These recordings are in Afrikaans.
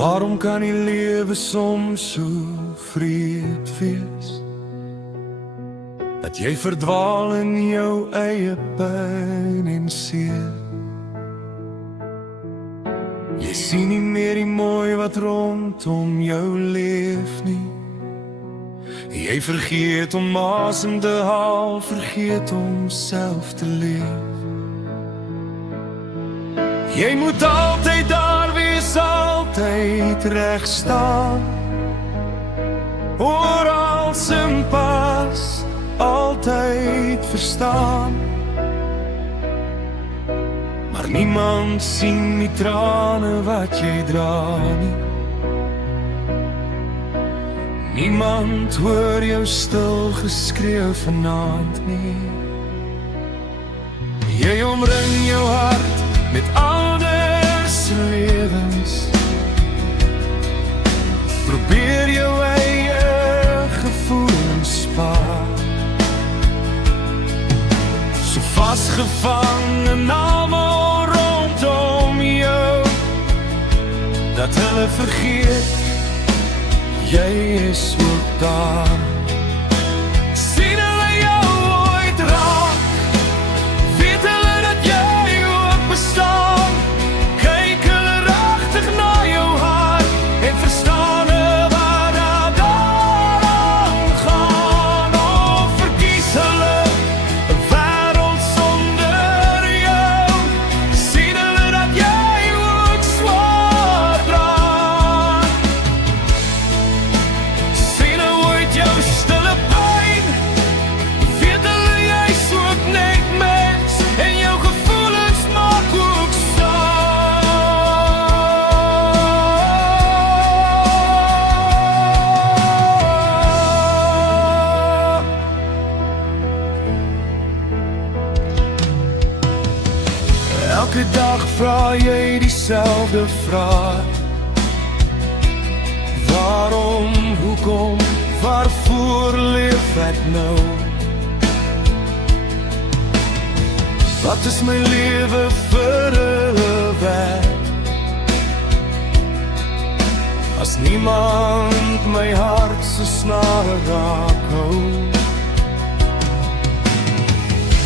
Waarom kan die lewe soms so vreed wees? Dat jy verdwaal in jou eie pyn en seer. Jy sien nie meer die mooi wat rondom jou leef nie. Jy vergeet om asem te haal, vergeet om self te leef. Jy moet altyd daar wees, altyd reg staan, oral sin pas, altyd verstaan. Maar niemand sien die trane wat jy dra nie. Niemand hoor jou stil geskreeu vanaand nie. Jy omring jou hart met ander se lewens. Probeer jou eie gevoelens spaar. So vasgevang en almal rondom jou, dat hulle vergeet jy is ook daar. Sien hulle jou ooit raak, weet hulle dat jy ook bestaan. Kyk hulle regtig na jou hart en verstaan hulle waar daar aangaan. Of verkies hulle 'n wêreld sonder jou. Sien hulle dat jy ook swaar dra. Jou stille pyn, weet hulle jy's ook net mens, en jou gevoelens maak ook saak. Elke dag vra jy dieselfde vraag. Waarom, hoekom, waarvoor leef ek nou? Wat is my lewe vir hulle werd? As niemand my hart so snare raak hou.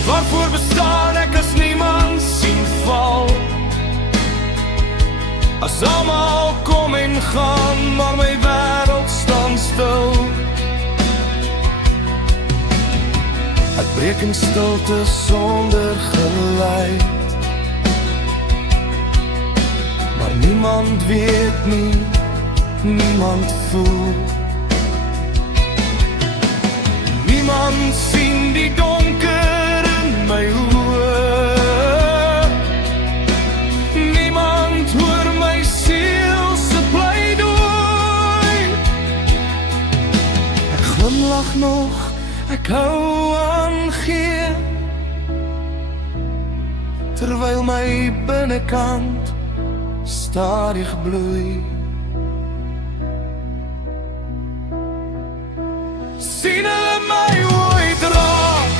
Waarvoor bestaan ek as niemand sien val? As almal kom en gaan, maar my wêreld staan stil. Ek breek in stilte sonder geluid, maar niemand weet nie, niemand voel. Niemand sien die donker in my oë. Niemand hoor my siel se pleidooi. Ek glimlag nog, ek hou aan gee, terwyl my binnekant stadig bloei. Sien hulle my ooit raak,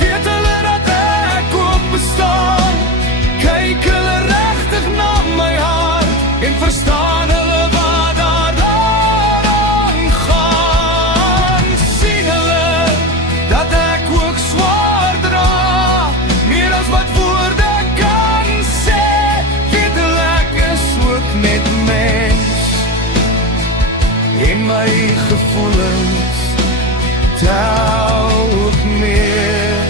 weet hulle dat ek ook bestaan. Kyk hulle regtig na my hart en verstaan hulle wat daar aangaan. Sien hulle dat ek ook swaar dra, meer as wat woorde kan sê. Weet hulle ek is ook net mens, en my gevoelens tel ook meer.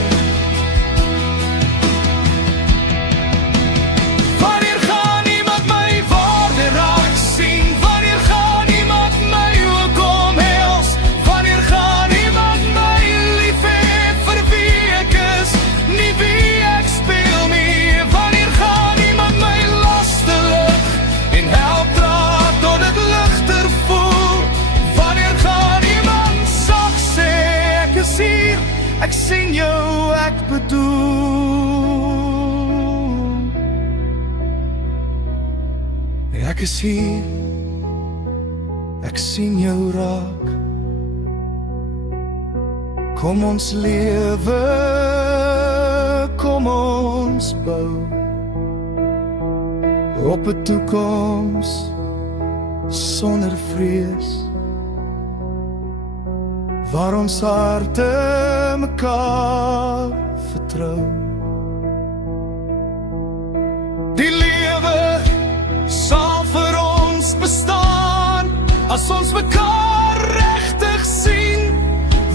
Wanneer gaan iemand my waarde raak sien? Wanneer gaan iemand my ook omhels? Wanneer gaan iemand my lief hê vir wie ek is, nie wie ek speel nie? Wanneer gaan iemand my laste lig en help dra tot dit ligter voel? Wanneer gaan iemand sag sê ek is hier, ek sien jou, ek bedoel. Ek is hier, ek sien jou raak. Kom ons lewe, kom ons bou op 'n toekoms sonder vrees, waar ons harte mekaar vertrou. Die lewe sal vir ons bestaan as ons mekaar regtig sien,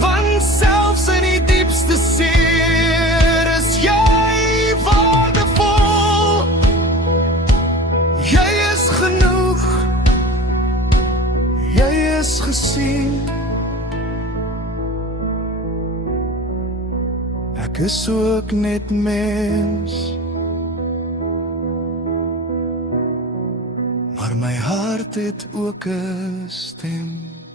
want selfs in die diepste seer is jy waardevol. Jy is genoeg, jy is gesien. Ek is ook net mens, maar my hart het ook 'n stem.